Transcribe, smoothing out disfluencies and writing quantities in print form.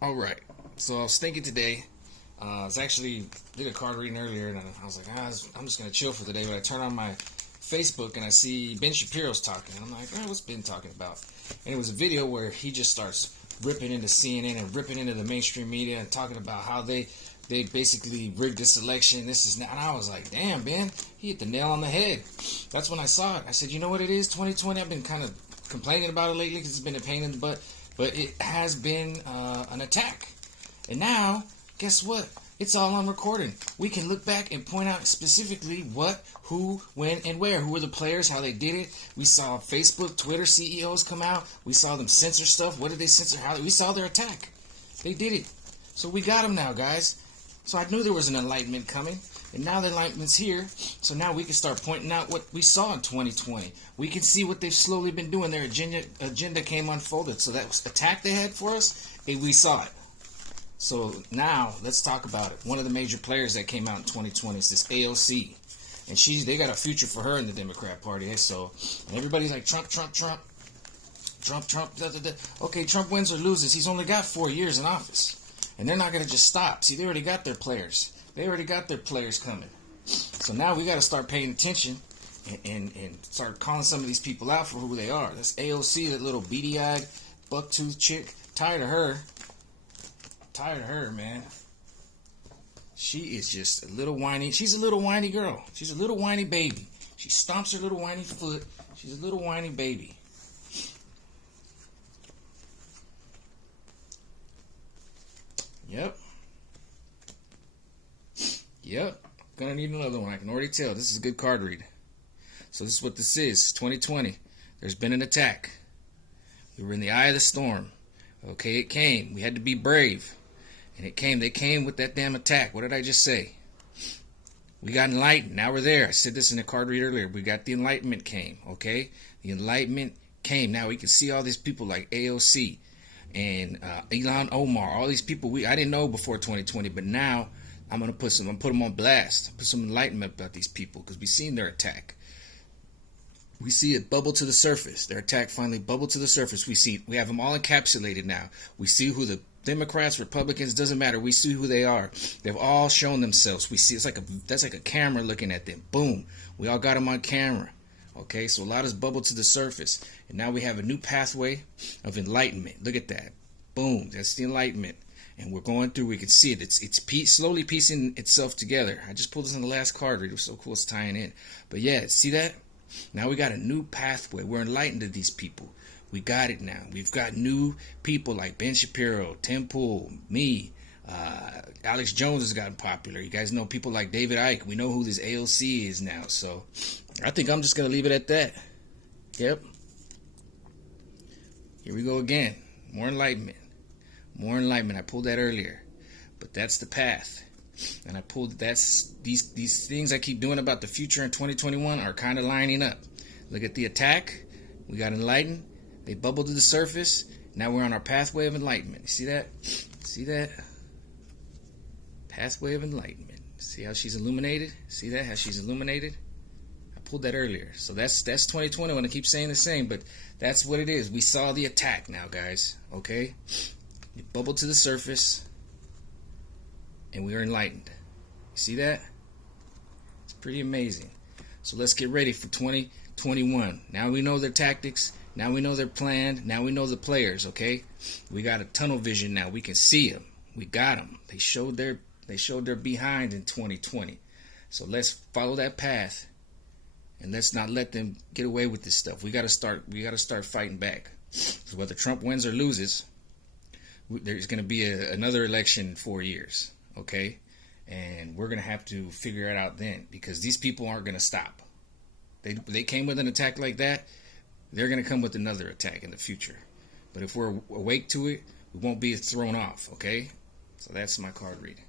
All right. So I was thinking today. I was actually did a card reading earlier, and I was like, I'm just gonna chill for the day. But I turn on my Facebook and I see Ben Shapiro's talking, and I'm like, what's Ben talking about? And it was a video where he just starts ripping into CNN and ripping into the mainstream media and talking about how they basically rigged this election. This is now, and I was like, damn, Ben, he hit the nail on the head. That's when I saw it. I said, you know what it is? 2020. I've been kind of complaining about it lately because it's been a pain in the butt. But it has been an attack. And now, guess what? It's all on recording. We can look back and point out specifically what, who, when, and where. Who were the players, how they did it. We saw Facebook, Twitter CEOs come out. We saw them censor stuff. What did they censor? We saw their attack. They did it. So we got them now, guys. So I knew there was an enlightenment coming. And now the enlightenment's here. So now we can start pointing out what we saw in 2020. We can see what they've slowly been doing. Their agenda came unfolded. So that attack they had for us, we saw it. So now let's talk about it. One of the major players that came out in 2020 is this AOC. And they got a future for her in the Democrat Party. So and everybody's like, Trump. Okay, Trump wins or loses. He's only got 4 years in office. And they're not going to just stop. See, they already got their players. They already got their players coming. So now we got to start paying attention and start calling some of these people out for who they are. That's AOC, that little beady-eyed, buck-toothed chick. Tired of her. Tired of her, man. She is just a little whiny. She's a little whiny girl. She's a little whiny baby. She stomps her little whiny foot. She's a little whiny baby. Yep. Gonna need another one. I can already tell. This is a good card read. So this is what this is. 2020. There's been an attack. We were in the eye of the storm. Okay, it came. We had to be brave. And it came. They came with that damn attack. What did I just say? We got enlightened. Now we're there. I said this in the card read earlier. We got the enlightenment came. Okay? The enlightenment came. Now we can see all these people like AOC and Ilhan Omar. All these people I didn't know before 2020, but now I'm gonna put them on blast. Put some enlightenment about these people because we've seen their attack. We see it bubble to the surface. Their attack finally bubbled to the surface. We have them all encapsulated now. We see who the Democrats, Republicans, doesn't matter. We see who they are. They've all shown themselves. We see that's like a camera looking at them. Boom. We all got them on camera. Okay, so a lot has bubbled to the surface, and now we have a new pathway of enlightenment. Look at that. Boom. That's the enlightenment. And we're going through, we can see it. It's slowly piecing itself together. I just pulled this in the last card read. It was so cool, it's tying in. But yeah, see that? Now we got a new pathway. We're enlightened to these people. We got it now. We've got new people like Ben Shapiro, Tim Pool, me. Alex Jones has gotten popular. You guys know people like David Icke. We know who this AOC is now. So I think I'm just going to leave it at that. Yep. Here we go again. More enlightenment. More enlightenment. I pulled that earlier. But that's the path. And I pulled these things I keep doing about the future in 2021 are kind of lining up. Look at the attack. We got enlightened. They bubbled to the surface. Now we're on our pathway of enlightenment. You see that? See that? Pathway of enlightenment. See how she's illuminated? See that? How she's illuminated? I pulled that earlier. So that's 2020. I want to keep saying the same, but that's what it is. We saw the attack now, guys. Okay? It bubbled to the surface, and we are enlightened. You see that? It's pretty amazing. So let's get ready for 2021. Now we know their tactics. Now we know their plan. Now we know the players, okay? We got a tunnel vision now. We can see them. We got them. They showed their behind in 2020. So let's follow that path, and let's not let them get away with this stuff. We got to start fighting back. So whether Trump wins or loses, there's going to be another election in 4 years, okay? And we're going to have to figure it out then, because these people aren't going to stop. They came with an attack like that. They're going to come with another attack in the future. But if we're awake to it, we won't be thrown off, okay? So that's my card reading.